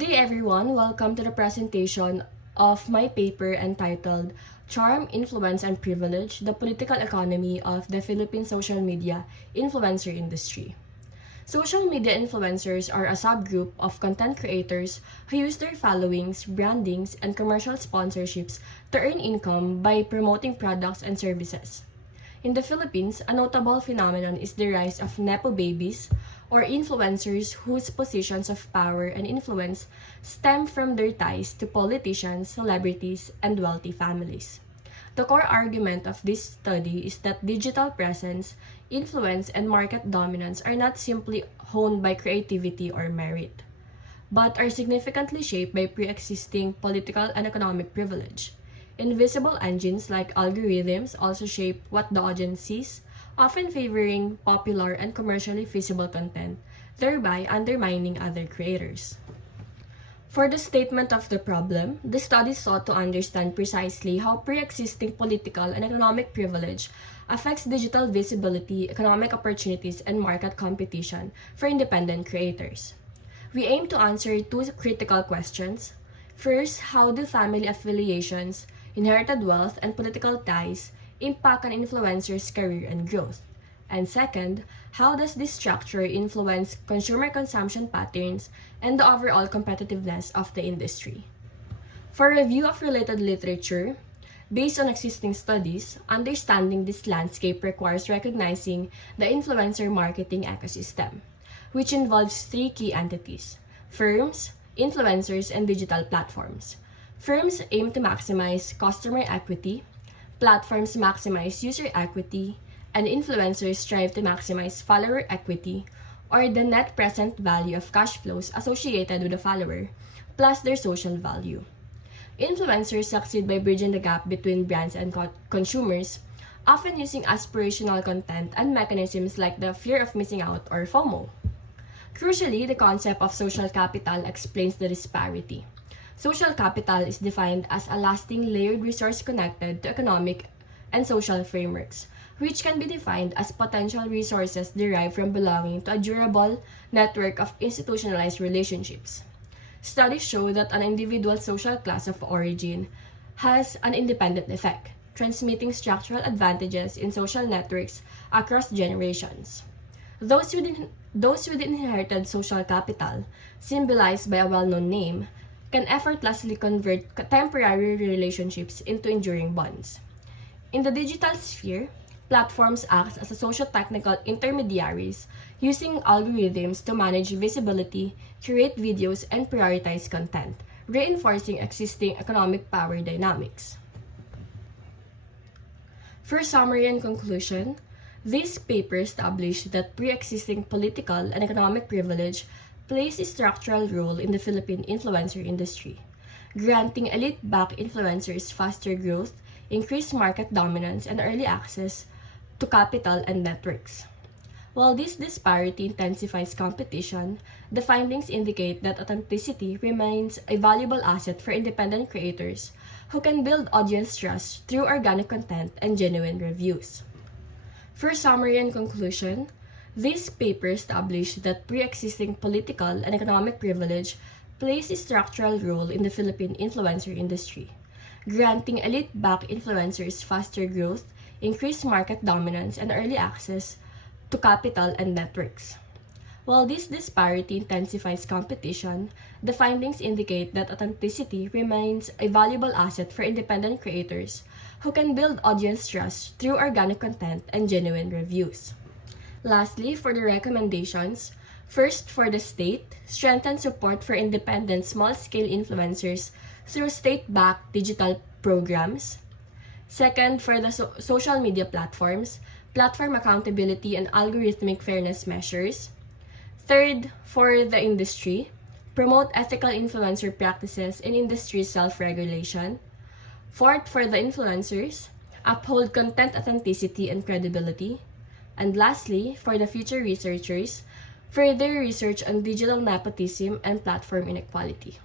Good day everyone, welcome to the presentation of my paper entitled Charm, Influence, and Privilege, the Political Economy of the Philippine Social Media Influencer Industry. Social media influencers are a subgroup of content creators who use their followings, brandings, and commercial sponsorships to earn income by promoting products and services. In the Philippines, a notable phenomenon is the rise of Nepo babies, or influencers whose positions of power and influence stem from their ties to politicians, celebrities, and wealthy families. The core argument of this study is that digital presence, influence, and market dominance are not simply honed by creativity or merit, but are significantly shaped by pre-existing political and economic privilege. Invisible engines like algorithms also shape what the audience sees, often favoring popular and commercially feasible content, thereby undermining other creators. For the statement of the problem, the study sought to understand precisely how pre-existing political and economic privilege affects digital visibility, economic opportunities, and market competition for independent creators. We aim to answer two critical questions. First, how do family affiliations, inherited wealth, and political ties impact an influencer's career and growth? And second, how does this structure influence consumer consumption patterns and the overall competitiveness of the industry? For review of related literature, based on existing studies, understanding this landscape requires recognizing the influencer marketing ecosystem, which involves three key entities: firms, influencers, and digital platforms. Firms aim to maximize customer equity, platforms maximize user equity, and influencers strive to maximize follower equity, or the net present value of cash flows associated with a follower, plus their social value. Influencers succeed by bridging the gap between brands and consumers, often using aspirational content and mechanisms like the fear of missing out or FOMO. Crucially, the concept of social capital explains the disparity. Social capital is defined as a lasting layered resource connected to economic and social frameworks, which can be defined as potential resources derived from belonging to a durable network of institutionalized relationships. Studies show that an individual's social class of origin has an independent effect, transmitting structural advantages in social networks across generations. Those with inherited social capital, symbolized by a well-known name, can effortlessly convert temporary relationships into enduring bonds. In the digital sphere, platforms act as a socio-technical intermediaries, using algorithms to manage visibility, curate videos, and prioritize content, reinforcing existing economic power dynamics. For summary and conclusion, this paper established that pre-existing political and economic privilege plays a structural role in the Philippine influencer industry, granting elite-backed influencers faster growth, increased market dominance, and early access to capital and networks. While this disparity intensifies competition, the findings indicate that authenticity remains a valuable asset for independent creators who can build audience trust through organic content and genuine reviews. For summary and conclusion, this paper established that pre-existing political and economic privilege plays a structural role in the Philippine influencer industry, granting elite-backed influencers faster growth, increased market dominance, and early access to capital and networks. While this disparity intensifies competition, the findings indicate that authenticity remains a valuable asset for independent creators who can build audience trust through organic content and genuine reviews. Lastly, for the recommendations, first, for the state, strengthen support for independent small-scale influencers through state-backed digital programs. Second, for the social media platforms, platform accountability and algorithmic fairness measures. Third, for the industry, promote ethical influencer practices and industry self-regulation. Fourth, for the influencers, uphold content authenticity and credibility. And lastly, for the future researchers, further research on digital nepotism and platform inequality.